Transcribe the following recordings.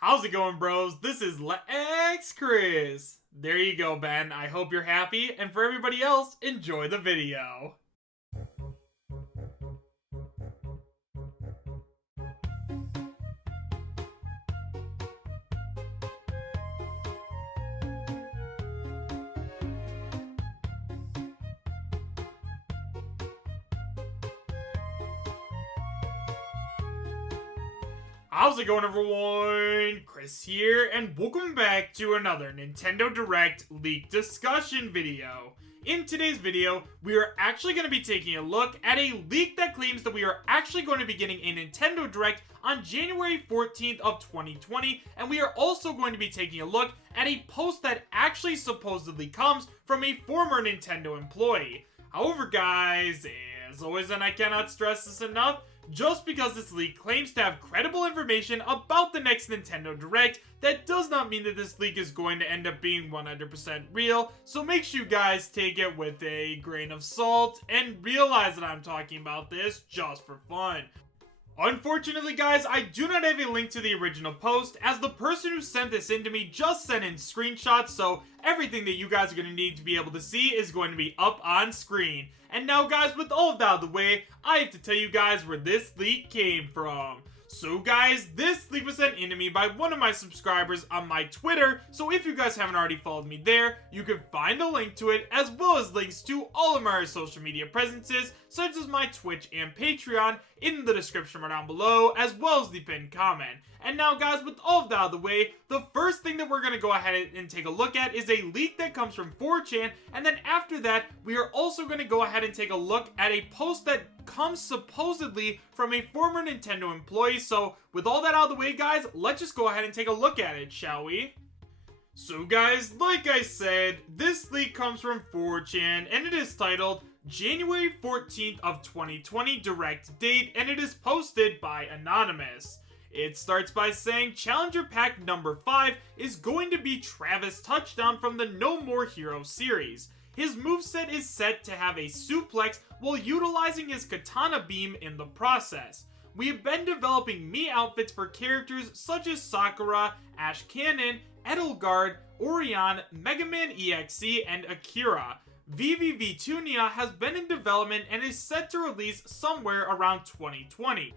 How's it going, bros? This is Lex Chris. There you go, Ben. I hope you're happy, and for everybody else, enjoy the video. How's it going, everyone? Chris here, and welcome back to another Nintendo Direct leak discussion video. In today's video, we are actually going to be taking a look at a leak that claims that we are actually going to be getting a Nintendo Direct on January 14th of 2020, and we are also going to be taking a look at a post that actually supposedly comes from a former Nintendo employee. However, guys, as always, and I cannot stress this enough, just because this leak claims to have credible information about the next Nintendo Direct, that does not mean that this leak is going to end up being 100% real, so make sure you guys take it with a grain of salt and realize that I'm talking about this just for fun. Unfortunately, guys, I do not have a link to the original post, as the person who sent this in to me just sent in screenshots, so everything that you guys are going to need to be able to see is going to be up on screen. And now, guys, with all of that out of the way, I have to tell you guys where this leak came from. So guys, this leak was sent in to me by one of my subscribers on my Twitter, so if you guys haven't already followed me there, you can find a link to it, as well as links to all of my social media presences, such as my Twitch and Patreon, in the description right down below, as well as the pinned comment. And now, guys, with all of that out of the way, the first thing that we're going to go ahead and take a look at is a leak that comes from 4chan, and then after that, we are also going to go ahead and take a look at a post that comes supposedly from a former Nintendo employee. So with all that out of the way, guys, let's just go ahead and take a look at it, shall we? So guys, like I said, this leak comes from 4chan, and it is titled January 14th of 2020 Direct Date, and it is posted by Anonymous. It starts by saying Challenger Pack number 5 is going to be Travis Touchdown from the No More Heroes series. His moveset is set to have a suplex while utilizing his katana beam in the process. We have been developing Mii outfits for characters such as Sakura, Ash Cannon, Edelgard, Orion, Mega Man EXE, and Akira. VVV Tunia has been in development and is set to release somewhere around 2020.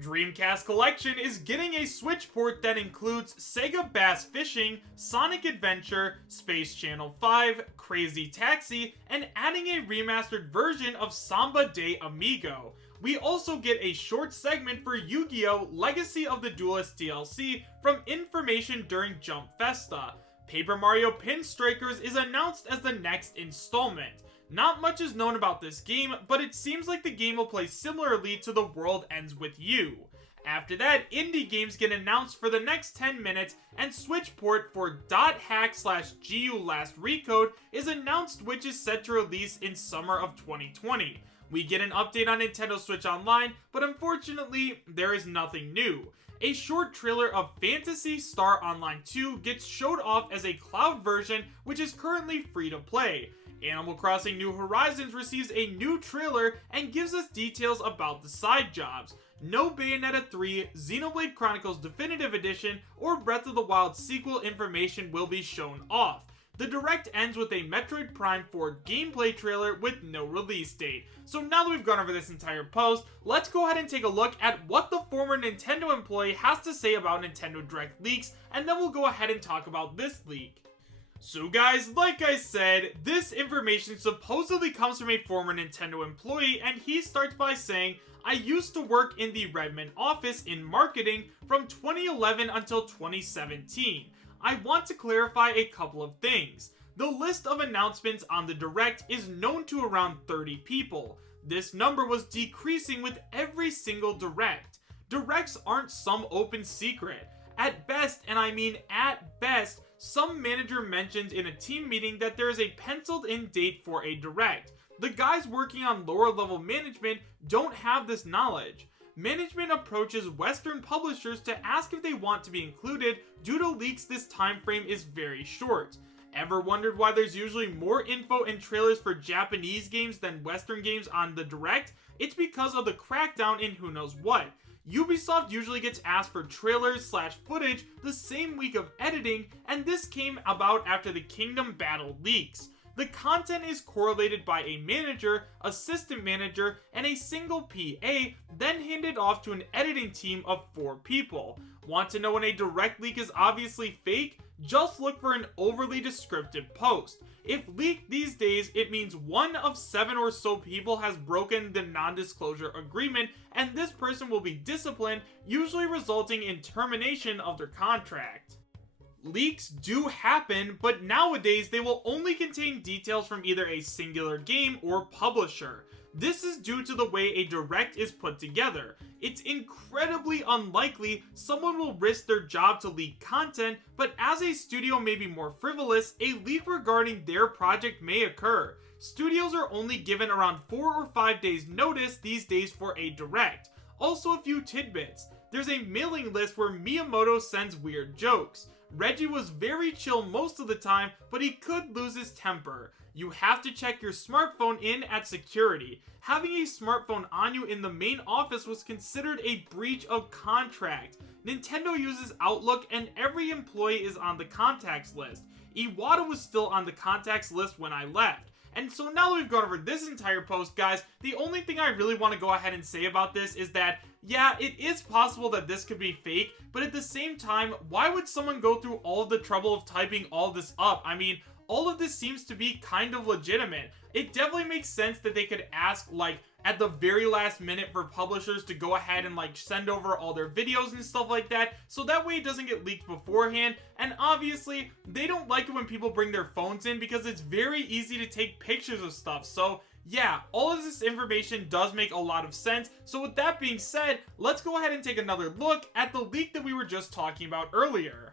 Dreamcast Collection is getting a Switch port that includes Sega Bass Fishing, Sonic Adventure, Space Channel 5, Crazy Taxi, and adding a remastered version of Samba de Amigo. We also get a short segment for Yu-Gi-Oh! Legacy of the Duelist DLC from information during Jump Festa. Paper Mario Pinstrikers is announced as the next installment. Not much is known about this game, but it seems like the game will play similarly to The World Ends With You. After that, indie games get announced for the next 10 minutes, and Switch port for .hack/GU Last Recode is announced, which is set to release in summer of 2020. We get an update on Nintendo Switch Online, but unfortunately, there is nothing new. A short trailer of Phantasy Star Online 2 gets showed off as a cloud version, which is currently free to play. Animal Crossing New Horizons receives a new trailer and gives us details about the side jobs. No Bayonetta 3, Xenoblade Chronicles Definitive Edition, or Breath of the Wild sequel information will be shown off. The Direct ends with a Metroid Prime 4 gameplay trailer with no release date. So now that we've gone over this entire post, let's go ahead and take a look at what the former Nintendo employee has to say about Nintendo Direct leaks, and then we'll go ahead and talk about this leak. So guys, like I said, this information supposedly comes from a former Nintendo employee, and he starts by saying, I used to work in the Redmond office in marketing from 2011 until 2017. I want to clarify a couple of things. The list of announcements on the Direct is known to around 30 people. This number was decreasing with every single Direct. Directs aren't some open secret. At best, and I mean at best, some manager mentions in a team meeting that there is a penciled in date for a Direct. The guys working on lower level management don't have this knowledge. Management approaches Western publishers to ask if they want to be included. Due to leaks, this time frame is very short. Ever wondered why there's usually more info and trailers for Japanese games than Western games on the Direct? It's because of the crackdown in who knows what. Ubisoft usually gets asked for trailers / footage the same week of editing, and this came about after the Kingdom Battle leaks. The content is correlated by a manager, assistant manager, and a single PA, then handed off to an editing team of 4 people. Want to know when a direct leak is obviously fake? Just look for an overly descriptive post. If leaked these days, it means 1 of 7 or so people has broken the non-disclosure agreement, and this person will be disciplined, usually resulting in termination of their contract. Leaks do happen, but nowadays they will only contain details from either a singular game or publisher. This is due to the way a direct is put together. It's incredibly unlikely someone will risk their job to leak content, but as a studio may be more frivolous, a leak regarding their project may occur. Studios are only given around 4 or 5 days notice these days for a direct. Also a few tidbits. There's a mailing list where Miyamoto sends weird jokes. Reggie was very chill most of the time, but he could lose his temper. You have to check your smartphone in at security. Having a smartphone on you in the main office was considered a breach of contract. Nintendo uses Outlook and every employee is on the contacts list. Iwata was still on the contacts list when I left. And so now that we've gone over this entire post, guys, the only thing I really want to go ahead and say about this is that, yeah, it is possible that this could be fake, but at the same time, why would someone go through all of the trouble of typing all this up? I mean, all of this seems to be kind of legitimate. It definitely makes sense that they could ask, like, at the very last minute for publishers to go ahead and like send over all their videos and stuff like that, so that way it doesn't get leaked beforehand. And obviously they don't like it when people bring their phones in because it's very easy to take pictures of stuff. So yeah, all of this information does make a lot of sense. So with that being said, let's go ahead and take another look at the leak that we were just talking about earlier.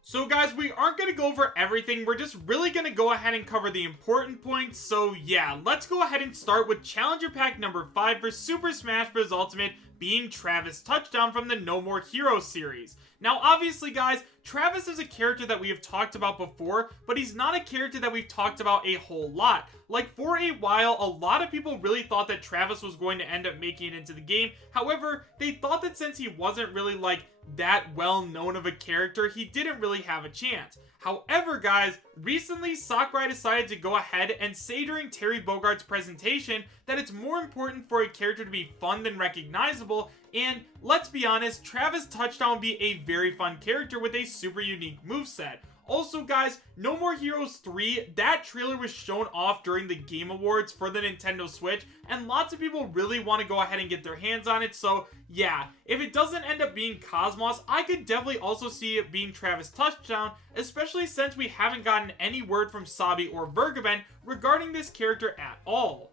So guys, we aren't going to go over everything, we're just really going to go ahead and cover the important points. So yeah, let's go ahead and start with Challenger Pack number 5 for Super Smash Bros. Ultimate, being Travis Touchdown from the No More Heroes series. Now obviously guys, Travis is a character that we have talked about before, but he's not a character that we've talked about a whole lot. Like, for a while, a lot of people really thought that Travis was going to end up making it into the game. However, they thought that since he wasn't really like that well known of a character, he didn't really have a chance. However guys, recently Sakurai decided to go ahead and say during Terry Bogart's presentation that it's more important for a character to be fun than recognizable, and let's be honest, Travis Touchdown will be a very fun character with a super unique moveset. Also guys, No More Heroes 3, that trailer was shown off during the Game Awards for the Nintendo Switch, and lots of people really want to go ahead and get their hands on it. So yeah, if it doesn't end up being Cosmos, I could definitely also see it being Travis Touchdown, especially since we haven't gotten any word from Sabi or Vergaben regarding this character at all.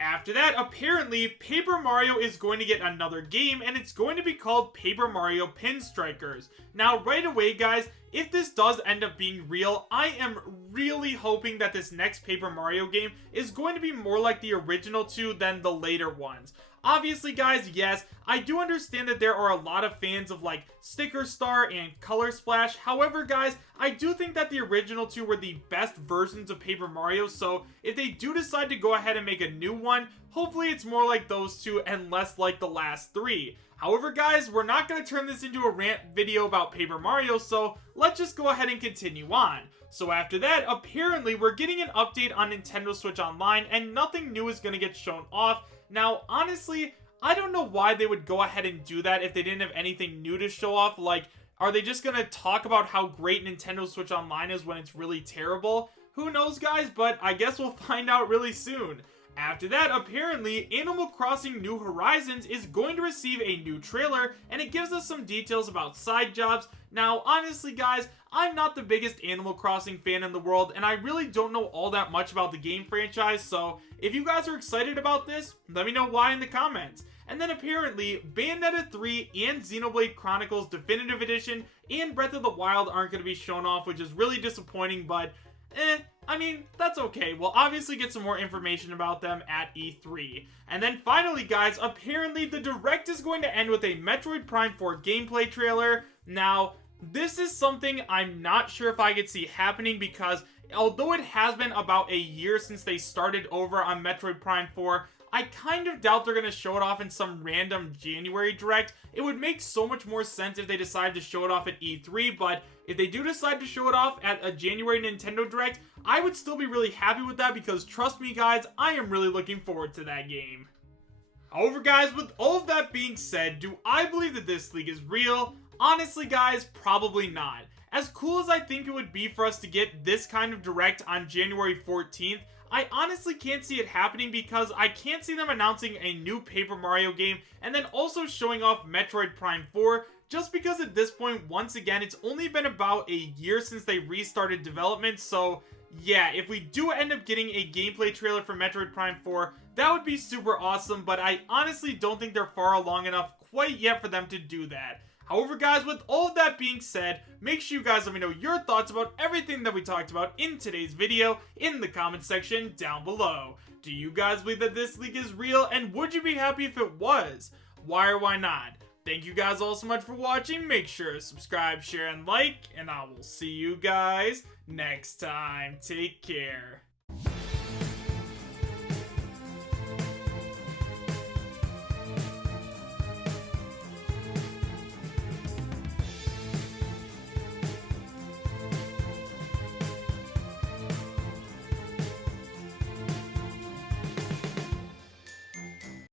After that, apparently, Paper Mario is going to get another game, and it's going to be called Paper Mario Pinstrikers. Now, right away, guys, if this does end up being real, I am really hoping that this next Paper Mario game is going to be more like the original two than the later ones. Obviously, guys, yes, I do understand that there are a lot of fans of, like, Sticker Star and Color Splash. However, guys, I do think that the original two were the best versions of Paper Mario, so if they do decide to go ahead and make a new one, hopefully it's more like those two and less like the last 3. However, guys, we're not going to turn this into a rant video about Paper Mario, so let's just go ahead and continue on. So after that, apparently, we're getting an update on Nintendo Switch Online, and nothing new is going to get shown off. Now, honestly, I don't know why they would go ahead and do that if they didn't have anything new to show off. Like, are they just going to talk about how great Nintendo Switch Online is when it's really terrible? Who knows, guys, but I guess we'll find out really soon. After that, apparently, Animal Crossing New Horizons is going to receive a new trailer, and it gives us some details about side jobs. Now, honestly, guys, I'm not the biggest Animal Crossing fan in the world, and I really don't know all that much about the game franchise, so if you guys are excited about this, let me know why in the comments. And then apparently, Bayonetta 3 and Xenoblade Chronicles Definitive Edition and Breath of the Wild aren't going to be shown off, which is really disappointing, but I mean, that's okay. We'll obviously get some more information about them at E3. And then finally, guys, apparently the Direct is going to end with a Metroid Prime 4 gameplay trailer. Now, this is something I'm not sure if I could see happening because although it has been about a year since they started over on Metroid Prime 4, I kind of doubt they're going to show it off in some random January direct. It would make so much more sense if they decided to show it off at E3, but if they do decide to show it off at a January Nintendo Direct, I would still be really happy with that because trust me guys, I am really looking forward to that game. However guys, with all of that being said, do I believe that this leak is real? Honestly guys, probably not. As cool as I think it would be for us to get this kind of direct on January 14th, I honestly can't see it happening because I can't see them announcing a new Paper Mario game and then also showing off Metroid Prime 4, just because at this point, once again, it's only been about a year since they restarted development, so yeah, if we do end up getting a gameplay trailer for Metroid Prime 4, that would be super awesome, but I honestly don't think they're far along enough quite yet for them to do that. However guys, with all of that being said, make sure you guys let me know your thoughts about everything that we talked about in today's video in the comment section down below. Do you guys believe that this leak is real, and would you be happy if it was? Why or why not? Thank you guys all so much for watching. Make sure to subscribe, share, and like, and I will see you guys next time. Take care.